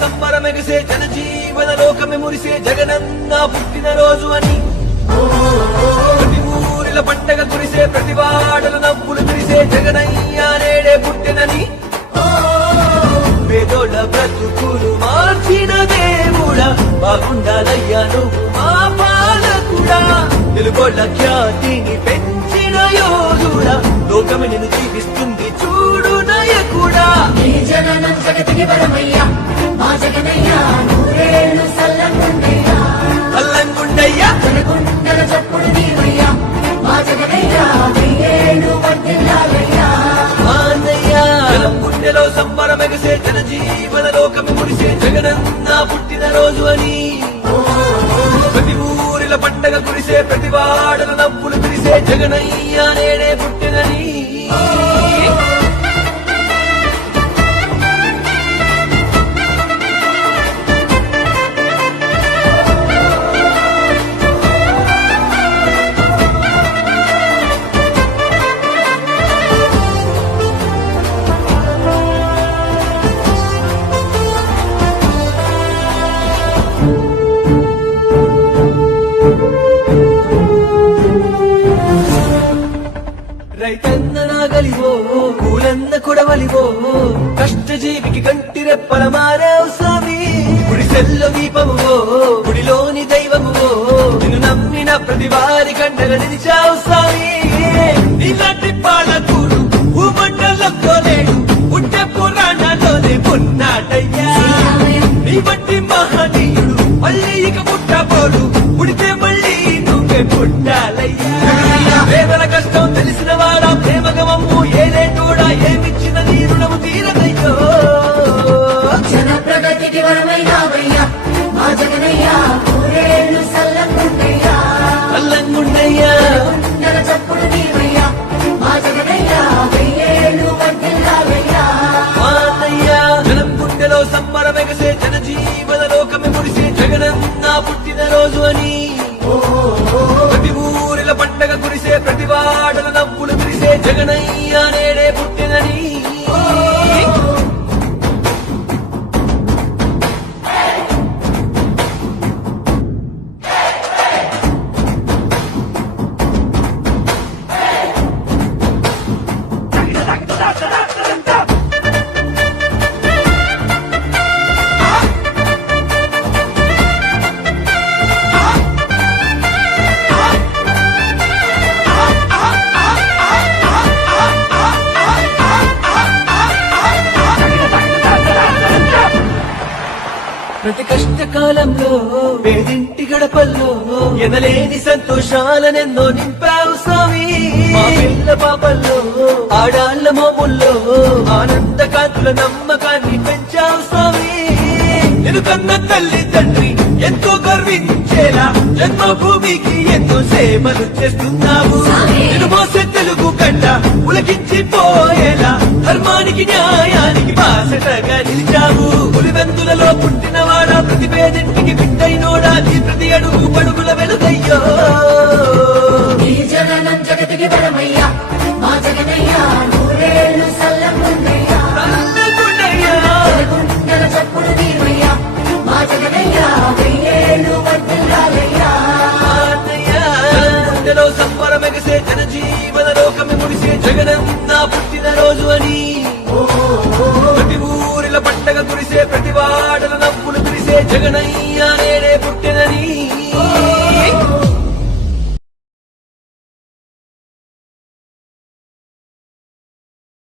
సంబరమెగిసే జనజీవన లోకమే మురిసే జగనన్న పుట్టినరోజు అని ప్రతి ఊరిల పంటగ కురిసే ప్రతి వాడల నవ్వులు కురిసే జగనయ్య నేడే పుట్టినని పేదోళ్ళ బ్రతుకులు మార్చిన దేవుడా బాగుండాలయ్యా నువ్వు మా పాలకుడా తెలుగోళ్ళ ఖ్యాతిని పెంచిన యోధుడా లోకమే నిన్ను జీవిస్తుంది చూడు నాయకుడా జననం జగతికి వరమయ్యా మా జగనయ్యా నూరేళ్ళు సల్లంగుండయ్యా అల్లంగుండయ్యా జనగుండల చప్పుడు నీవయ్యా మా జగనయ్యా వెయ్యేళ్ళు వర్ధిల్లాలయ్యా ఆనయ్యా జనం గుండెలో సంబరమెగసే జనజీవన లోకమే మురిసే జగనన్న పుట్టినరోజు అని ప్రతి ఊరిల పండగ కురిసే ప్రతి వాడల నవ్వులు కురిసే జగనయ్య నేడే పుట్టినని రైతన్న నాగలివో కూలన్న కొడవలివో కష్టజీవికి కంటి రెప్పల మారావు స్వామి గుడిసెల్లో దీపమువో గుడిలోని దైవమువో నిన్ను నమ్మిన ప్రతి వారి కంటగా నిలిచావు స్వామి ఇలాంటి పాలకూరు భూమండలంలో లేడు పుట్టే పురాణాల్లోనే పున్నాటయ్యా నీ బట్టి మహనీయుడు మళ్ళీ ఇక పుట్టబోడు పుడితే మళ్ళీ నువ్వే పుట్టాలయ్యా పేదల కష్టం తెలిసిన వాడా ప్రేమగమమ్ము ఏదే కూడా ఏమిచ్చిన నీ రుణము తీరదయ్యో జన ప్రగతికి వరమైనావయ్యా మా జగనయ్యా నూరేళ్ళు సల్లంగుండయ్యా అల్లంగుండయ్యా జనగుండల చప్పుడు నీవయ్యా మా జగనయ్యా వెయ్యేళ్ళు వర్ధిల్లాలయ్యా ఆనయ్యా జనం గుండెలో సంబరమెగసే జనజీవన లోకమే మురిసే జగనన్న పుట్టినరోజు అని ప్రతి ఊరిల పండగ కురిసే ప్రతి వాడల నవ్వులు కురిసే జగనయ్య నేడే పుట్టినని ప్రతి కష్టకాలంలో పేదింటి గడపల్లో ఎనలేని సంతోషాలనెన్నో నింపావు స్వామి మా పిల్ల పాపల్లో ఆడాళ్ల మోముల్లో ఆనంద కాంతుల నమ్మకాన్ని పెంచావు స్వామి నేను కన్న తల్లి తండ్రి ఎంతో గర్వించేలా జన్మభూమికి ఎంతో సేవలు చేస్తున్నావు నేను మోసే తెలుగు కంట ఉలకించిపోయేలా ధర్మానికి న్యాయానికి బాసటగా నిలిచావు పులివెందులలో పుట్టినవాడా ప్రతి పేదింటికి బిడ్డైనోడా నీ ప్రతి అడుగు పడుగుల వెలుగయ్యో నీ జననం జగతికి వరమయ్యా మా జగనయ్యా నూరేళ్ళు సల్లంగుండయ్యా అల్లంగుండయ్యా జనగుండల చప్పుడు నీవయ్యా మా జగనయ్యా వెయ్యేళ్ళు వర్ధిల్లాలయ్యా ఆనయ్యా గుండెలో సంబరమెగసే జనజీవన లోకమే మురిసే జగనన్న పుట్టినరోజు అని ప్రతి ఊరిల పండగ కురిసే ప్రతి వాడల నవ్వులు కురిసే జగనయ్య